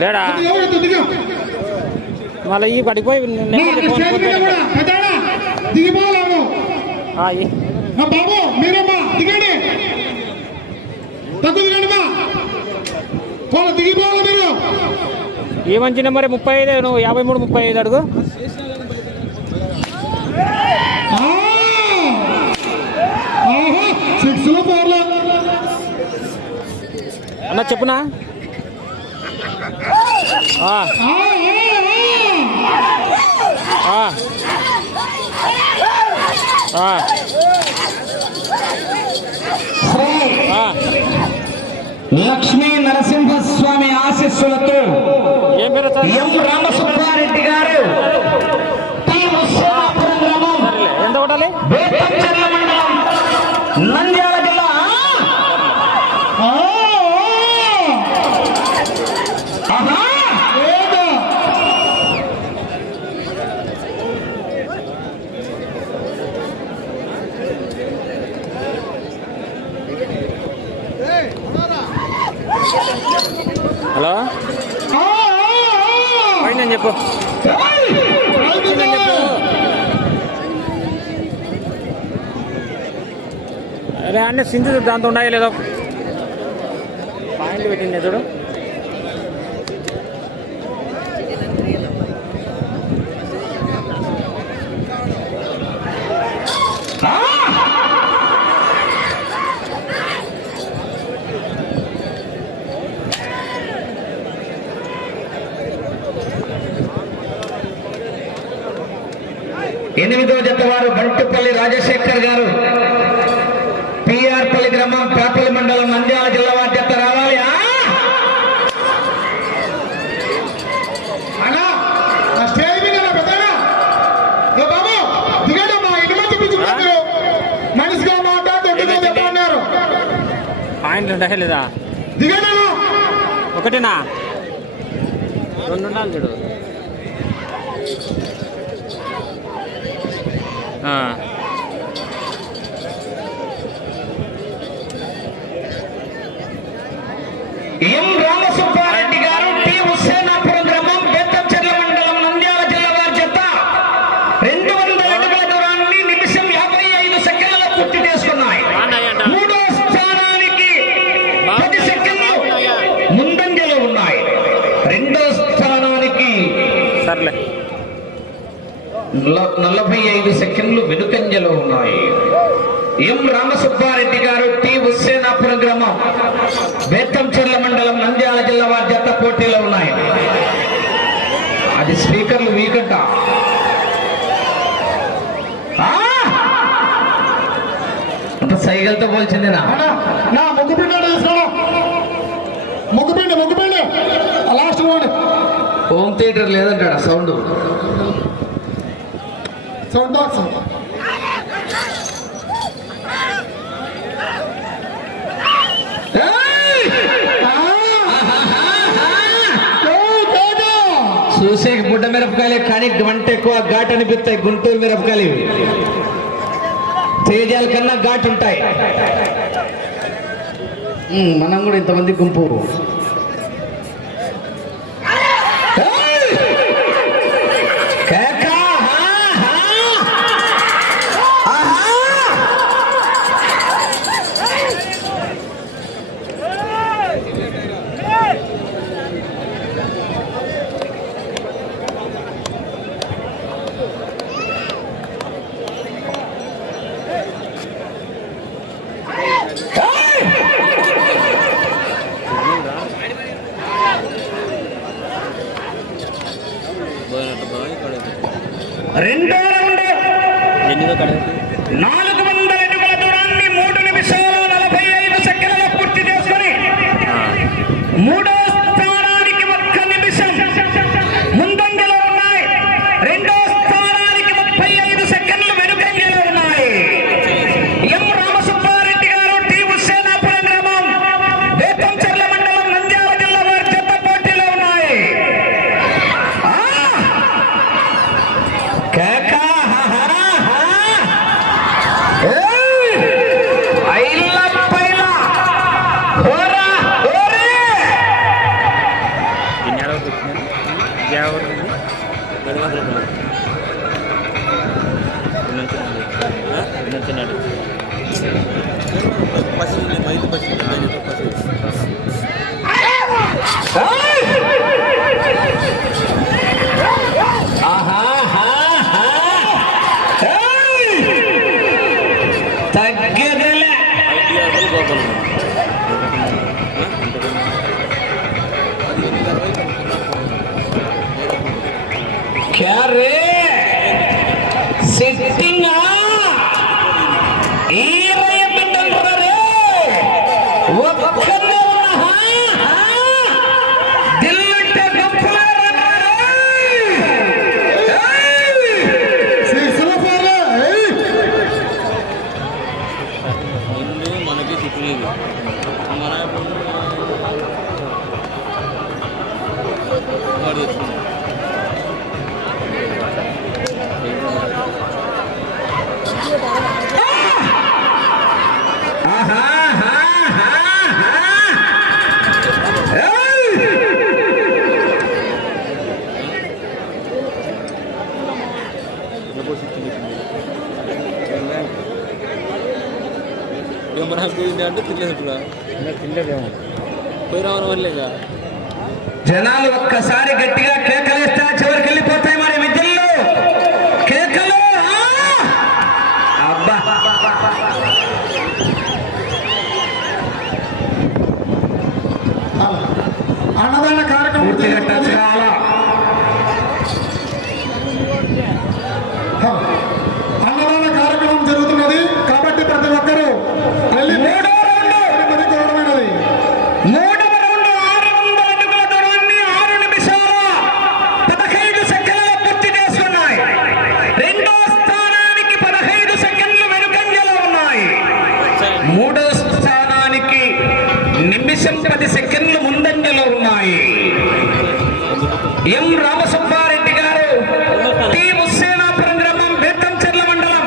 లేడా మళ్ళీ ఈ పడిపోయి బాబు మీరమ్మా దిగండి, తగ్గు దిగండి మా దిగిపోవాలి మీరు. ఏ మంచి నెంబర్ 35, నువ్వు 53 35 అడుగు. అన్న చెప్పునా లక్ష్మీ నరసింహస్వామి ఆశీస్సులతో ఎం రామసుబ్బారెడ్డి గారు ఎంత కొట్టాలి? మండలం నంద్యాల జిల్లా. హలో పోయిందని చెప్పు, చెప్పు. అరే అన్నీ సింధు దాంతో ఉన్నాయో లేదో పాయింట్ పెట్టింది చూడు. ఎనిమిదో జత వారు బంటుపల్లి రాజశేఖర్ గారు, పిఆర్పల్లి గ్రామం, పేపల్లి మండలం, నంద్యాల జిల్లా వారి జత రావాలి. పాయింట్లు ఉంటాయా లేదా? ఒకటేనా? 2 ఉండాలి చూడు. ఎం రామసుబ్బారెడ్డి గారు, టి హుస్సేనాపురం గ్రామం, బేతంచెర్ల మండలం, నంద్యాల జిల్లా వారి జత 200 అడుగుల దూరాన్ని నిమిషం 55 సెకండ్లలో పూర్తి చేసుకున్నాయి. మూడో స్థానానికి 10 సెకండ్లు ముందంజలో ఉన్నాయి. రెండో స్థానానికి 45 సెకండ్లు వెనుకంజలో ఉన్నాయి. ఎం రామసుబ్బారెడ్డి గారు, టి హుస్సేనాపురం గ్రామం, బేతంచెర్ల మండలం, నంద్యాల జిల్లా వారి జత పోటీలో ఉన్నాయి. అది స్పీకర్లు వీకంట. అంత సైకిల్తో పోల్చిందేనా? మొగ్గుపిండి లాస్ట్ హోమ్ థియేటర్ లేదంటాడా సౌండ్ బాక్స్. చూసే బుడ్డ మిరపకాయలే కానీ గంట ఎక్కువ ఘాట్ అనిపిస్తాయి. గుంటూరు మిరపకాయలు తేజాల కన్నా ఘాట్ ఉంటాయి. మనం కూడా ఇంతమంది గుంపు. రెండో రౌండ్ 400 అడుగుల దూరాన్ని 3 నిమిషాలు 45 సెకండ్లలో పూర్తి చేసుకొని మూడో స్థానానికి 1 నిమిషం ముందంజలో ఉన్నాయి. రెండో స్థానానికి 35 సెకండ్లు వెనుకంజలో ఉన్నాయి. ఎం రామసుబ్బారెడ్డి గారు, టి హుస్సేనాపురం గ్రామం, బేతంచెర్ల మండలం, నంద్యాల జిల్లా వారి జత పోటీలో ఉన్నాయి. తగ్గదలే క్యారే సిట్టింగ్ ఈ రే ఒక్కనే ఉన్నా దిల్లంటే గొప్పలే మనకి సిట్టింగ్ మన అంటే తినలేదేమో పోయి రావడం వల్లేగా జనాలు ఒక్కసారి గట్టిగా కేకలేస్తే చివరికి వెళ్ళిపోతాయి మరి విద్యల్లో కేకలు అబ్బా అన్నదాన కార్యక్రమం పూర్తిగా టచ్ కావాలా అన్నదాన కార్యక్రమం జరుగుతున్నది కాబట్టి ప్రతి ఒక్కరూ వెళ్ళి మూడో రౌండ్ గౌరవమైనది. మూడవ రౌండ్ 600 అడుగుల దూరాన్ని 6 నిమిషాల 15 సెకండ్ల పూర్తి చేసుకున్నాయి. రెండో స్థానానికి 15 సెకండ్లు వెనుకంజలో ఉన్నాయి. మూడో స్థానానికి నిమిషం 10 సెకండ్లు ముందంజలో ఉన్నాయి. ఎం రామసుబ్బారెడ్డి గారు టి హుస్సేనాపురం గ్రామం బేతంచెర్ల మండలం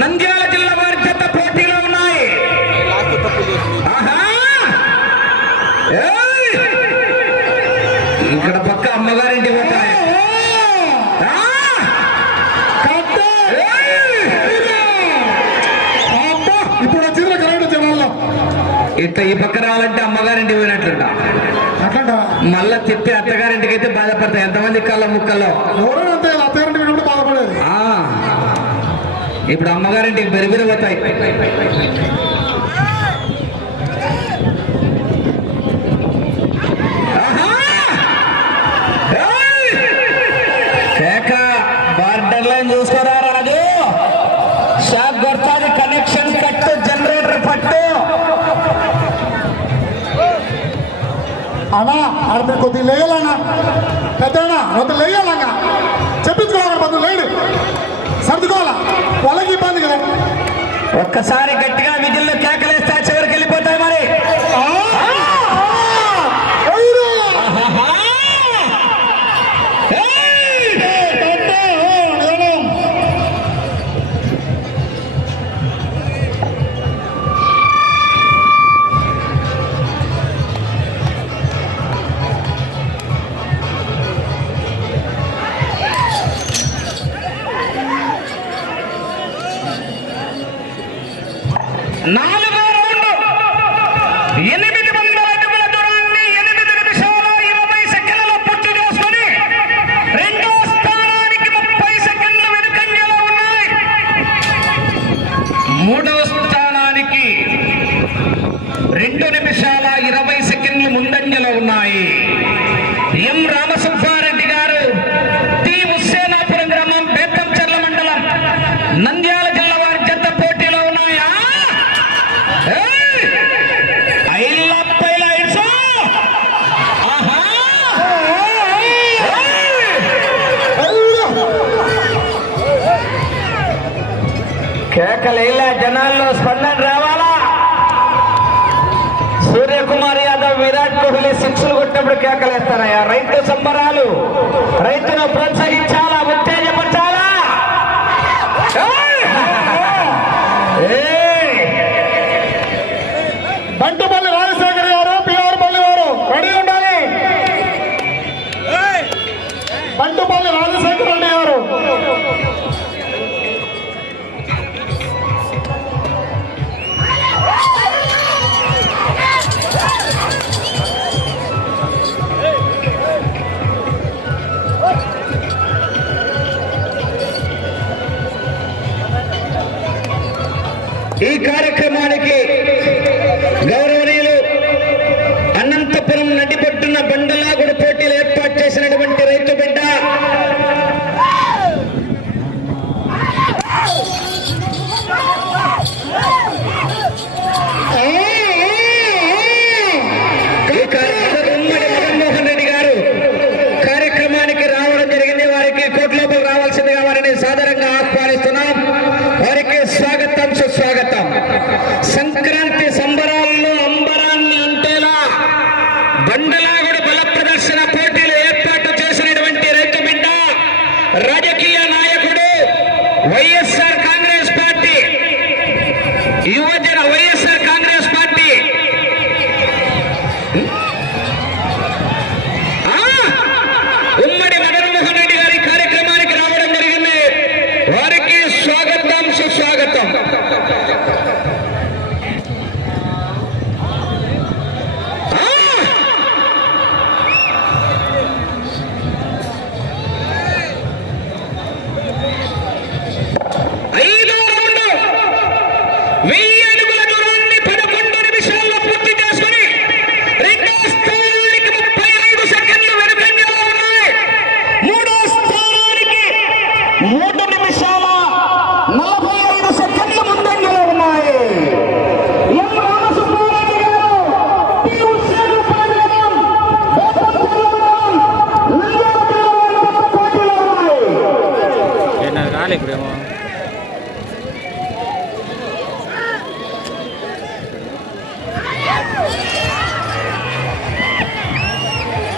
నంద్యాల జిల్లా వారి జత పోటీలో ఉన్నాయి. ఆహా! ఏయ్! ఇక్కడ పక్క అమ్మగారింటి పోతాయి. ఇప్పుడు వచ్చిన కరెంట్ జనాల్లో ఇట్లా ఈ పక్క రావాలంటే అమ్మగారింటి పోయినట్లుంట. అట్లా మళ్ళా తిప్పి అత్తగారింటికి అయితే బాధపడతాయి. ఎంతమంది కళ్ళ ముక్కల్లో ఎవరైనా అంతే అత్తారింటి వినప్పుడు బాధపడేది. ఆ, ఇప్పుడు అమ్మగారింటికి బెరిబెరి పోతాయి. ఆహా! ఏయ్! కేక బార్డర్ లైన్ చూసుకోరా రాజు. షాక్ కొడతాది. కనెక్షన్ కట్టు, జనరేటర్ పట్టు. అన్నా ఆడ మీరు కొద్దిగా లేయాలన్నా పెద్దనా కొద్దిగా లేయాలన్నా చెప్పించుకోవాలి పొద్దు లేడు సర్దుకోవాలా వాళ్ళకి ఇబ్బంది కదా. ఒక్కసారి గట్టిగా విధుల్లో కేకలేస్తే చివరికి వెళ్ళిపోతాయి మరి. నాలుగో రౌండ్ 800 అడుగుల దూరాన్ని 8 నిమిషాల 20 సెకండ్లలో పూర్తి చేసుకొని రెండో స్థానానికి 30 సెకండ్లు వెనుకంజలో ఉన్నాయి. మూడో స్థానానికి 2 నిమిషాల 20 సెకండ్లు ముందంజలో ఉన్నాయి. ఎం రామసుబ్బారెడ్డి గారు టి హుస్సేనాపురం గ్రామం బేతంచెర్ల మండలం నంద్యాల జిల్లా వారి జత పోటీలో ఉన్నాయా. కేకలేలా జనాల్లో స్పందన రావాలా. సూర్యకుమార్ యాదవ్, విరాట్ కోహ్లీ సిక్స్లు కొట్టినప్పుడు కేకలేస్తారయ్యా. రైతు సంబరాలు, రైతును ప్రోత్సహించాలా, ఉత్తేజపరచాలా. బంటుపల్లి రాజశేఖర్ గారు పిఆర్పల్లి వారు రెడీ ఉండాలి. బంటుపల్లి రాజశేఖర్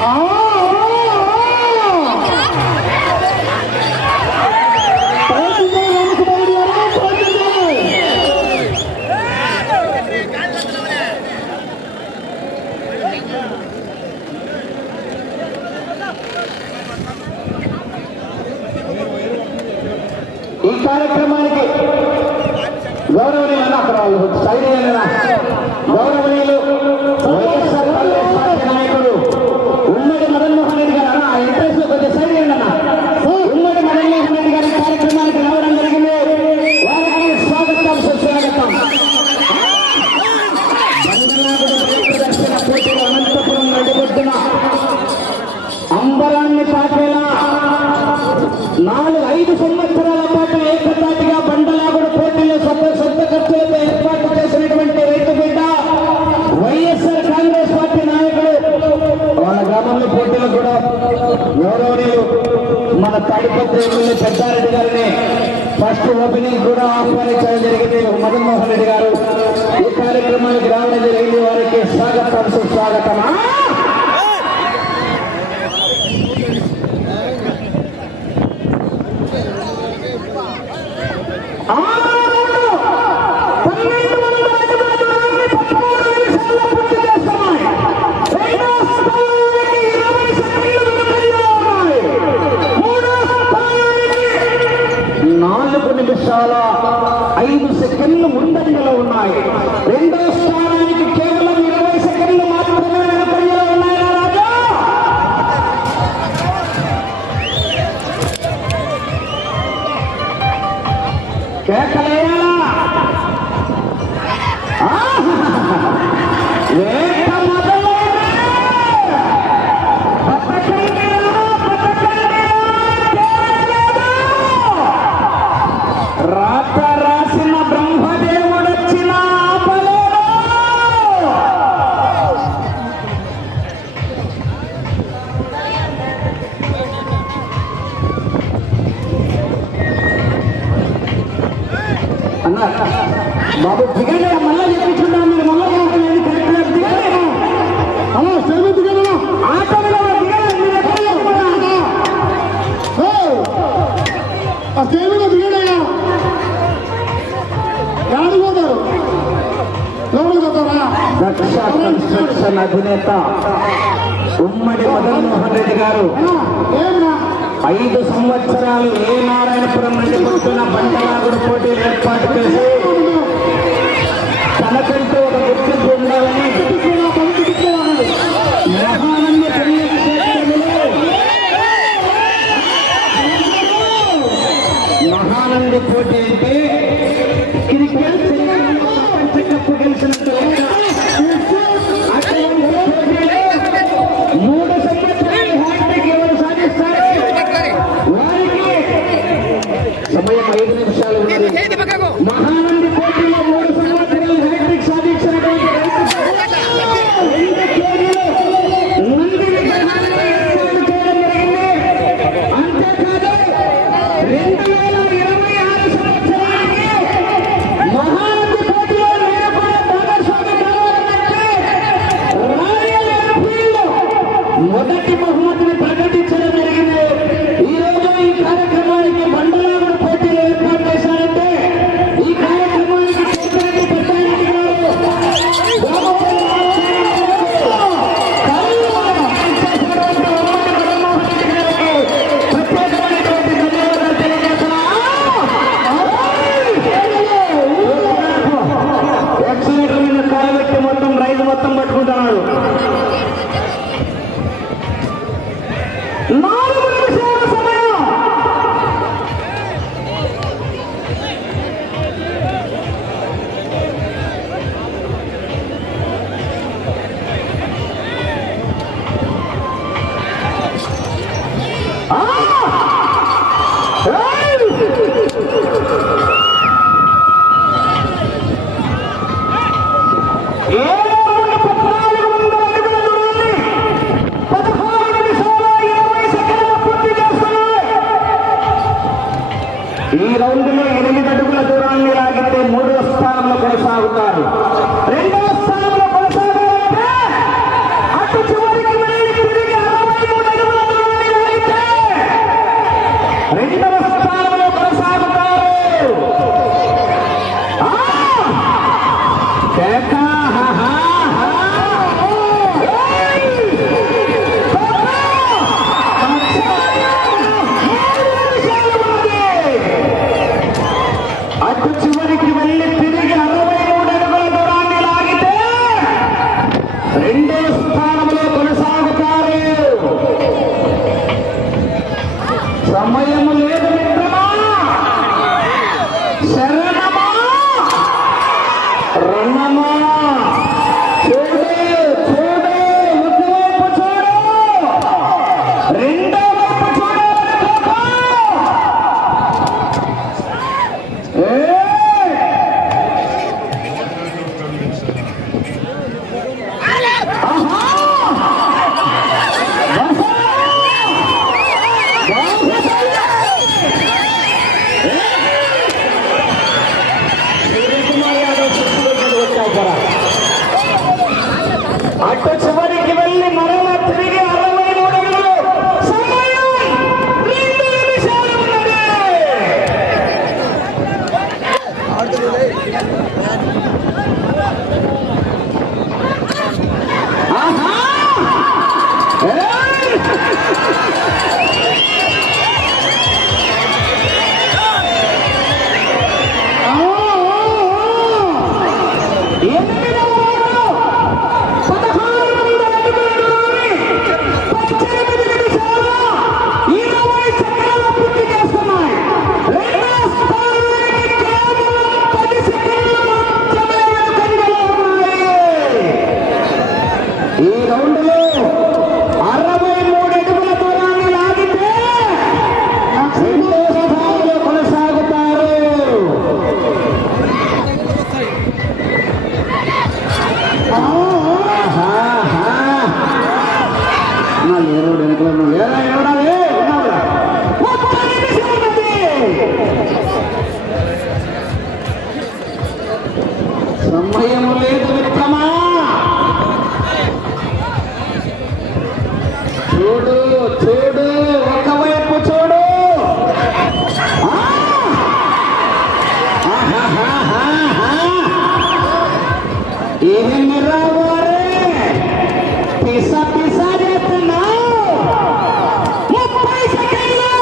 ఈ కార్యక్రమానికి గౌరవనీయులు అక్కడ సైడ్ గౌరవనీయులు వైఎస్ఆర్ కాంగ్రెస్ పార్టీ నాయకుడు ఉమ్మడి మదన్మోహన్ రెడ్డి గారు ఆ ఇంట్రెస్ట్ లో కొంచెం సైడ్ అన్న ఉమ్మడి మదన్మోహన్ రెడ్డి గారి కార్యక్రమానికి రావడం జరిగింది. వారికి స్వాగతం సుస్వాగతం. దర్శన పోటీలు అనంతపురం నడిబొద్దున అంబరాన్ని తాకేలా 4-5 సంవత్సరాల పాటు ఏకతాటిగా బండలాగుడు పోటీలు సొంత ఖర్చులతో ఏర్పాటు చేసినటువంటి రైతు బిడ్డ వైఎస్ఆర్ కాంగ్రెస్ పార్టీ నాయకుడు వాళ్ళ గ్రామంలో పోటీలు కూడా గౌరవనీయులు మన తాడిపత్రి ఎమ్మెల్యే పెద్దారెడ్డి గారిని ఫస్ట్ ఓపెనింగ్ కూడా ఆహ్వానించడం జరిగింది. మదన్మోహన్ రెడ్డి గారు ఈ కార్యక్రమానికి రావడం జరిగింది. వారికి స్వాగతం సుస్వాగతం. నిమిషాల 5 సెకండ్లు ముందంజలో ఉన్నాయి. రెండో స్థానానికి కేవలం 20 సెకండ్లు మాత్రమే వెనుకంజలో ఉన్నాయి. రాజా కేకలేయాలా వేట మొదలైంది. రాత రాసిన బ్రహ్మదేవుడొచ్చిన ఆపలేడు. అన్న బాబు దిగండి, మళ్ళా చెప్పించున్నా మీరు మళ్ళా ఆటోలో ఆ స్టేమిలో దిగడయ్యా పోతారు లోపలికి పోతారా? దక్ష కన్స్ట్రక్షన్ అధినేత ఉమ్మడి మదన్మోహన్ రెడ్డి గారు 5 సంవత్సరాలు ఏ నారాయణపురం నుండి పుట్టిన బండలాగుడు పోటీలు ఏర్పాటు చేసి తనకంటూ ఒక గుర్తింపు ఉండాలని మహానంద మహానంది పోటీ అంటే క్రికెట్ కప్పు గెలిచినట్టు 3 సంవత్సరాలు హ్యాట్రిక్ ఎవరు సాధిస్తారు వారికి సమయం 5 నిమిషాలు ఉన్నది. మహానంది పోటీలో 3 సంవత్సరాలు హ్యాట్రిక్ సాధించినటువంటి నంది విగ్రహాన్ని ఏర్పాటు చేయడం జరిగింది. అంతేకాదు 2026 సంవత్సరానికి మహానంది పోటీలో నేను కూడా భాగస్వామి కావాలంటే రాయల్ ఎన్ఫీల్డ్ మొదటి బహుమతిని ప్రకటించడం జరిగింది. ఈ రోజు ఈ కార్యక్రమానికి బండలాగుడు పోటీలు ఏర్పాటు చేశారంటే ఈ కార్యక్రమానికి కోటిరెడ్డి పెద్దారెడ్డి గారు ప్రత్యేకమైనటువంటి ధన్యవాదాలు తెలియజేస్తున్నా. యాక్సిలేటర్ మీద కాలు పెట్టి మొత్తం రైలు మొత్తం పట్టుకుంటున్నాడు. 4 నిమిషాల సమయం. ఈ రౌండ్లో 8 అడుగుల దూరాన్ని లాగితే 3వ స్థానంలో కొనసాగుతారు. 2వ స్థానంలో కొనసాగాలంటే అటు చివరికి తిరిగి లేరోడు వెనకలో ఉన్నాడు. లేరా ఎవడావే? ఉన్నావురా. ఒక్క నిమిషం ఉన్నది. సమయము లేదు మిత్రమా. చూడు చూడు, ఒకవైపు చూడు. ఏమి రావారే పిసా పిసా చేస్తున్నావు. 30 సెకండ్లు.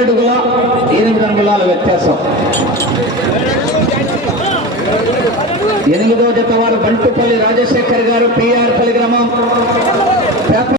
అడుగుల 8 అంగుళాల వ్యత్యాసం. 8వ జత వారు బంటుపల్లి రాజశేఖర్ గారు, పిఆర్ పల్లి గ్రామం.